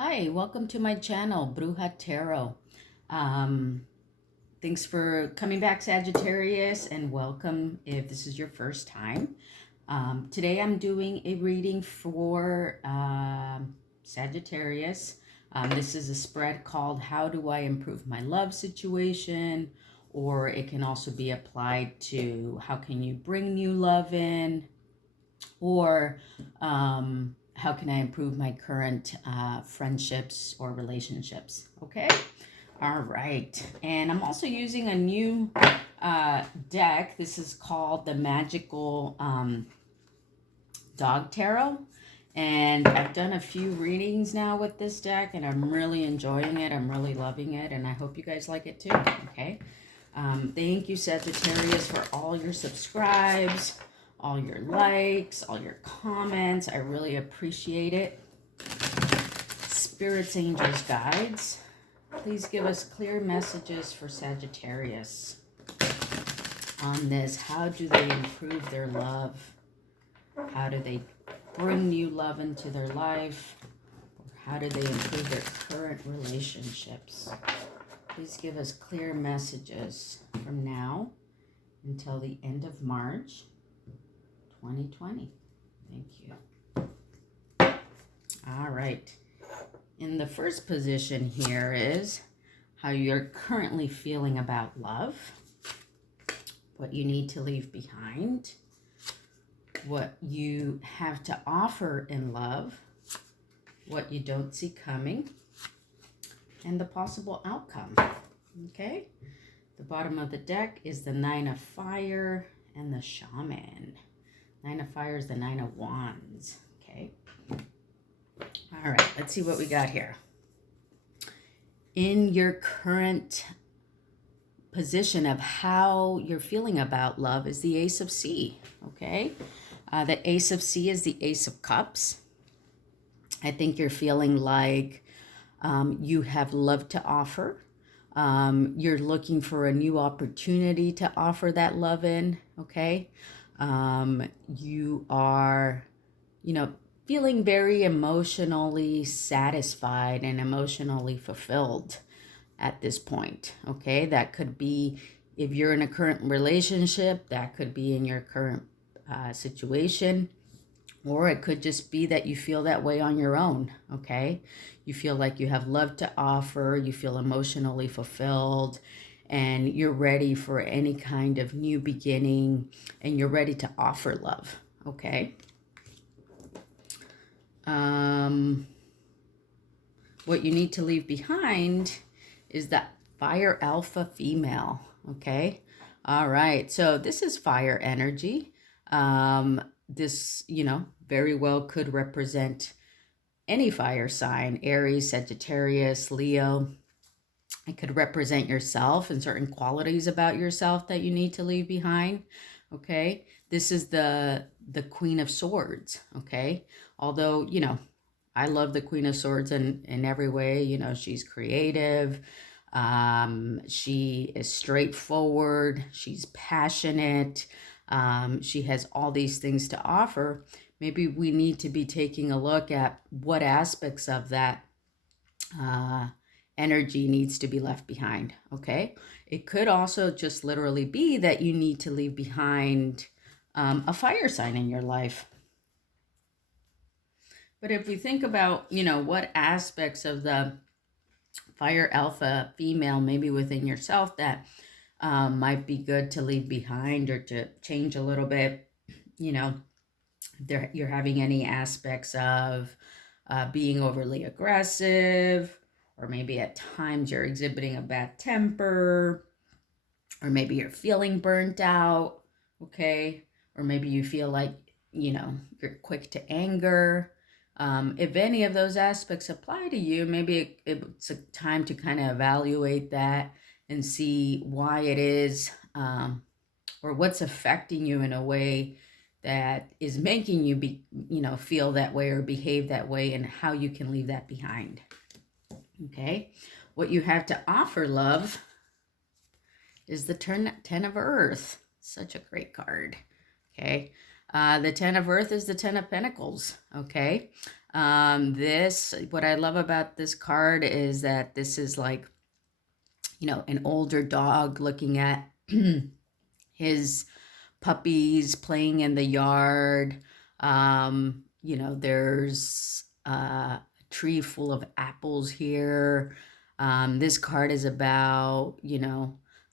Hi, welcome to my channel, Bruja Tarot. Um, Thanks for coming back, Sagittarius, and welcome if this is your first time. Today I'm doing a reading for Sagittarius. This is a spread called How Do I Improve My Love Situation? Or it can also be applied to How Can You Bring New Love In? Or how can I improve my current friendships or relationships? Okay. All right. And I'm also using a new deck. This is called the Magical Dog Tarot. And I've done a few readings now with this deck, and I'm really enjoying it. I'm really loving it, and I hope you guys like it too. Okay. Thank you, Sagittarius, for all your subscribes, all your likes, all your comments. I really appreciate it. Spirits, angels, guides, please give us clear messages for Sagittarius on this. How do they improve their love? How do they bring new love into their life? Or how do they improve their current relationships? Please give us clear messages from now until the end of March 2020. Thank you. All right. In the first position here is how you're currently feeling about love, what you need to leave behind, what you have to offer in love, what you don't see coming, and the possible outcome. Okay? The bottom of the deck is the Nine of Fire and the Shaman. Nine of Fire is the Nine of Wands. Okay? All right, let's see what we got here. In your current position of how you're feeling about love is the Ace of C. Okay? The Ace of C is the Ace of Cups. I think you're feeling like you have love to offer. You're looking for a new opportunity to offer that love in, okay? You are, feeling very emotionally satisfied and emotionally fulfilled at this point, okay? That could be, if you're in a current relationship, that could be in your current situation. Or it could just be that you feel that way on your own, okay? You feel like you have love to offer, you feel emotionally fulfilled, and you're ready for any kind of new beginning, and you're ready to offer love, okay? What you need to leave behind is that fire alpha female, okay? All right, so this is fire energy. This, very well could represent any fire sign, Aries, Sagittarius, Leo. It could represent yourself and certain qualities about yourself that you need to leave behind, okay? This is the Queen of Swords, okay? Although, I love the Queen of Swords in every way. She's creative. She is straightforward. She's passionate. She has all these things to offer. Maybe we need to be taking a look at what aspects of that energy needs to be left behind, okay? It could also just literally be that you need to leave behind a fire sign in your life. But if we think about, what aspects of the fire alpha female maybe within yourself that might be good to leave behind or to change a little bit, you're having any aspects of being overly aggressive, or maybe at times you're exhibiting a bad temper, or maybe you're feeling burnt out, okay? Or maybe you feel like, you're quick to anger. If any of those aspects apply to you, maybe it's a time to kind of evaluate that and see why it is, or what's affecting you in a way that is making you feel that way or behave that way, and how you can leave that behind. Okay, what you have to offer, love, is the Ten of Earth. Such a great card. Okay, the Ten of Earth is the Ten of Pentacles. Okay, What I love about this card is that this is like, an older dog looking at his puppies playing in the yard. There's a tree full of apples here. This card is about,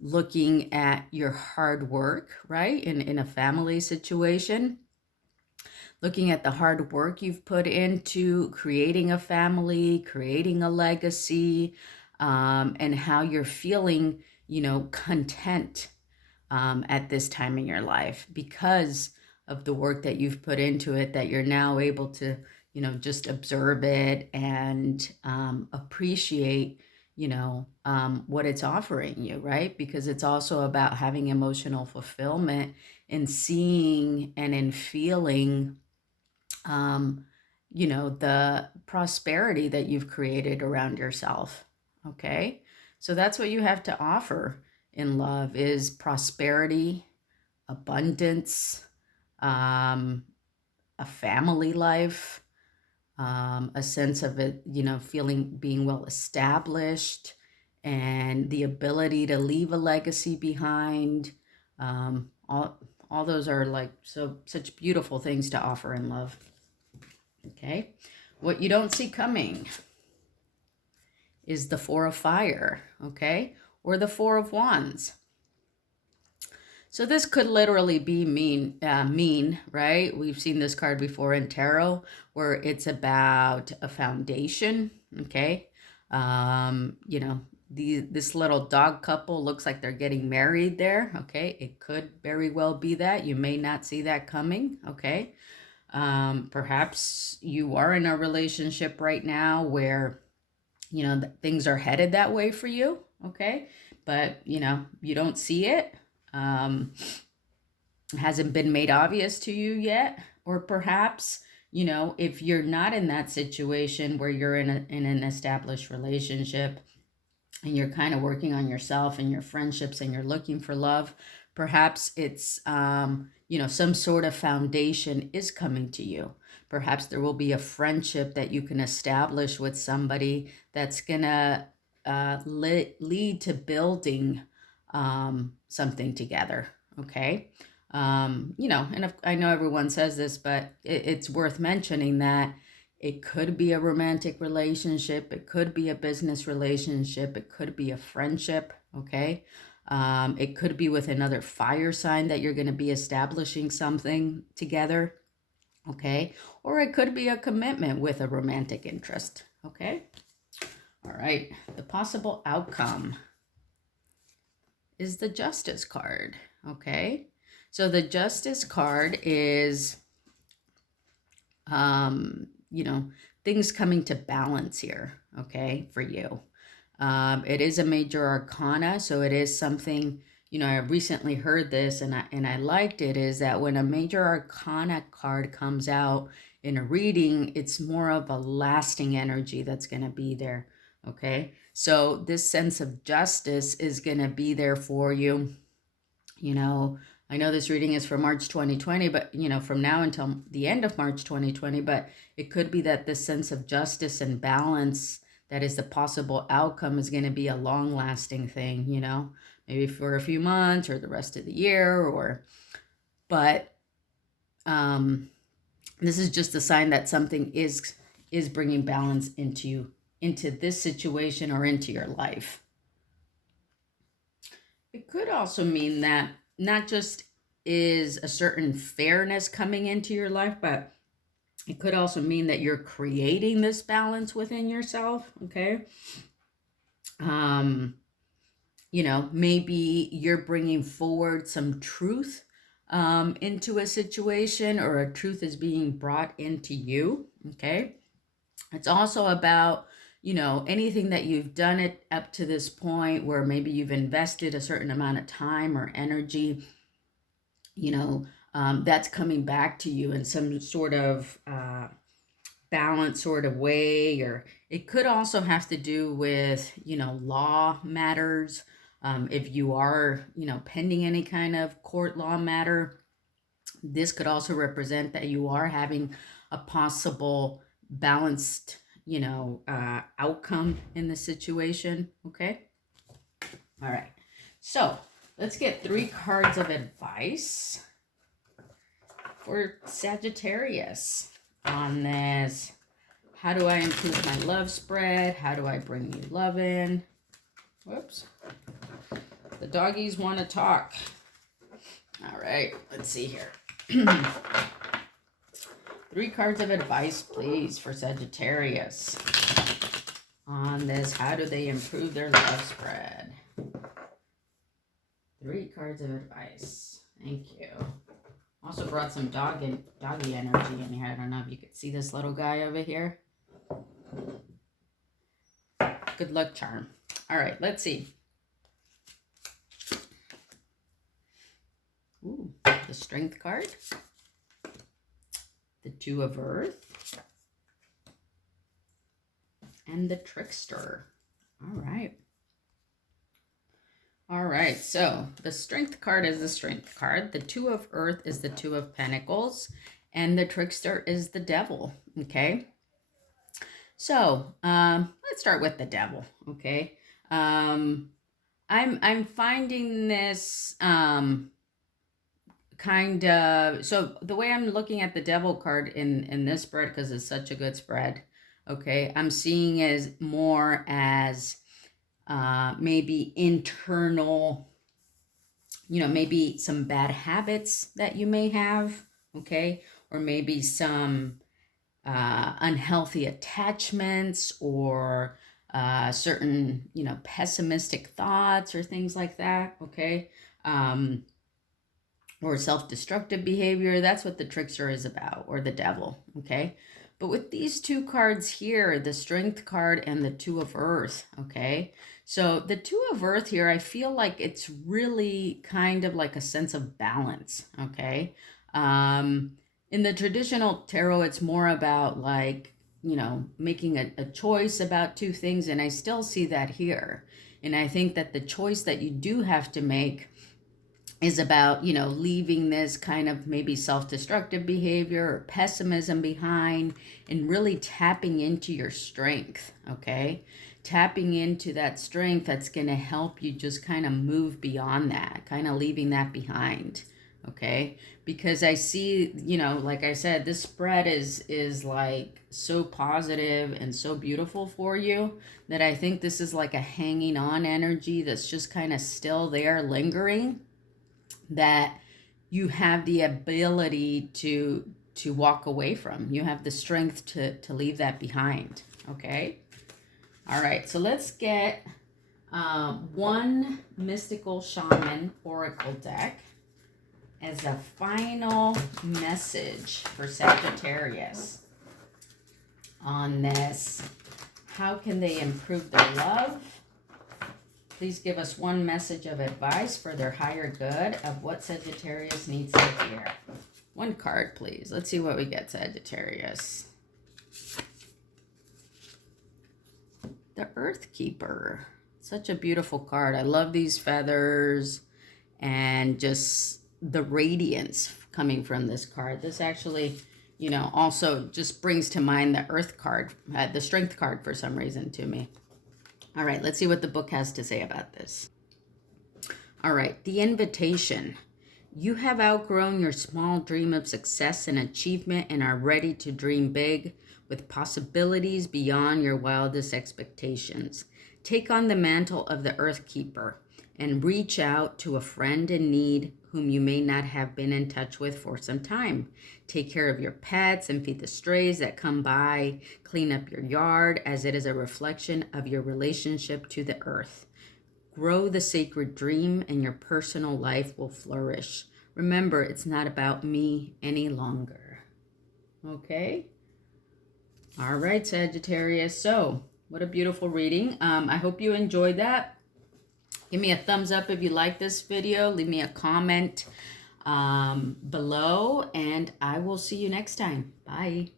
looking at your hard work, right? In a family situation, looking at the hard work you've put into creating a family, creating a legacy, and how you're feeling, content at this time in your life because of the work that you've put into it, that you're now able to, just observe it and appreciate, what it's offering you, right? Because it's also about having emotional fulfillment and seeing and in feeling, the prosperity that you've created around yourself. Okay. So that's what you have to offer in love is prosperity, abundance, a family life, a sense of it, feeling being well established and the ability to leave a legacy behind. All those are like such beautiful things to offer in love. Okay. What you don't see coming is the Four of Fire, okay? Or the Four of Wands. So this could literally be mean, right? We've seen this card before in tarot where it's about a foundation, okay? This little dog couple looks like they're getting married there, okay? It could very well be that. You may not see that coming, okay? Perhaps you are in a relationship right now where, things are headed that way for you, okay? But, you don't see it. Hasn't been made obvious to you yet. Or perhaps, if you're not in that situation where you're in an established relationship and you're kind of working on yourself and your friendships and you're looking for love, perhaps it's, some sort of foundation is coming to you. Perhaps there will be a friendship that you can establish with somebody that's going to lead to building something together. Okay. And I know everyone says this, but it's worth mentioning that it could be a romantic relationship. It could be a business relationship. It could be a friendship. Okay. It could be with another fire sign that you're going to be establishing something together. Okay. Or it could be a commitment with a romantic interest. Okay. All right. The possible outcome is the Justice card. Okay. So the Justice card is, things coming to balance here. Okay. For you. It is a major arcana. So it is something, I recently heard this and I liked it, is that when a major arcana card comes out in a reading, it's more of a lasting energy that's going to be there. Okay. So this sense of justice is going to be there for you. I know this reading is for March 2020, but, from now until the end of March 2020, but it could be that this sense of justice and balance that is the possible outcome is going to be a long lasting thing, maybe for a few months or the rest of the year but this is just a sign that something is bringing balance into this situation or into your life. It could also mean that not just is a certain fairness coming into your life, but it could also mean that you're creating this balance within yourself, okay? Maybe you're bringing forward some truth into a situation, or a truth is being brought into you, okay? It's also about, anything that you've done it up to this point where maybe you've invested a certain amount of time or energy, that's coming back to you in some sort of balanced sort of way. Or it could also have to do with, law matters. If you are, pending any kind of court law matter, this could also represent that you are having a possible balanced, outcome in the situation. Okay. All right. So let's get 3 cards of advice for Sagittarius on this. How do I improve my love spread? How do I bring you love in? Whoops. The doggies want to talk. All right, let's see here. 3 cards of advice, please, for Sagittarius on this. How do they improve their love spread? 3 cards of advice. Thank you. Also brought some doggy energy in here. I don't know if you could see this little guy over here. Good luck charm. All right, let's see. Ooh, the Strength card. The 2 of Earth. And the Trickster. All right. All right, so the Strength card is the Strength card. The 2 of Earth is the 2 of Pentacles. And the Trickster is the Devil, okay? So, let's start with the Devil, okay? I'm finding this kind of, so the way I'm looking at the Devil card in this spread, because it's such a good spread, okay, I'm seeing it more as maybe internal, maybe some bad habits that you may have, okay, or maybe some unhealthy attachments, or certain, pessimistic thoughts or things like that, okay, or self-destructive behavior. That's what the Trickster is about, or the Devil, okay? But with these 2 cards here, the Strength card and the 2 of Earth, okay? So the 2 of Earth here, I feel like it's really kind of like a sense of balance, okay? In the traditional tarot, it's more about like, making a choice about 2 things, and I still see that here. And I think that the choice that you do have to make is about, leaving this kind of maybe self-destructive behavior or pessimism behind, and really tapping into your strength, okay? Tapping into that strength that's going to help you just kind of move beyond that, kind of leaving that behind, okay? Because I see, like I said, this spread is like so positive and so beautiful for you, that I think this is like a hanging on energy that's just kind of still there, lingering, that you have the ability to walk away from. You have the strength to leave that behind, okay? All right, so let's get 1 Mystical Shaman Oracle deck as a final message for Sagittarius on this. How can they improve their love? Please give us 1 message of advice for their higher good of what Sagittarius needs to hear. 1 card, please. Let's see what we get, Sagittarius. The Earth Keeper. Such a beautiful card. I love these feathers and just the radiance coming from this card. This actually, also just brings to mind the Earth card, the Strength card for some reason to me. All right, let's see what the book has to say about this. All right, the invitation. You have outgrown your small dream of success and achievement and are ready to dream big with possibilities beyond your wildest expectations. Take on the mantle of the Earth Keeper and reach out to a friend in need whom you may not have been in touch with for some time. Take care of your pets and feed the strays that come by. Clean up your yard, as it is a reflection of your relationship to the earth. Grow the sacred dream and your personal life will flourish. Remember, it's not about me any longer. Okay? All right, Sagittarius. So, what a beautiful reading. I hope you enjoyed that. Give me a thumbs up if you like this video. Leave me a comment below, and I will see you next time. Bye.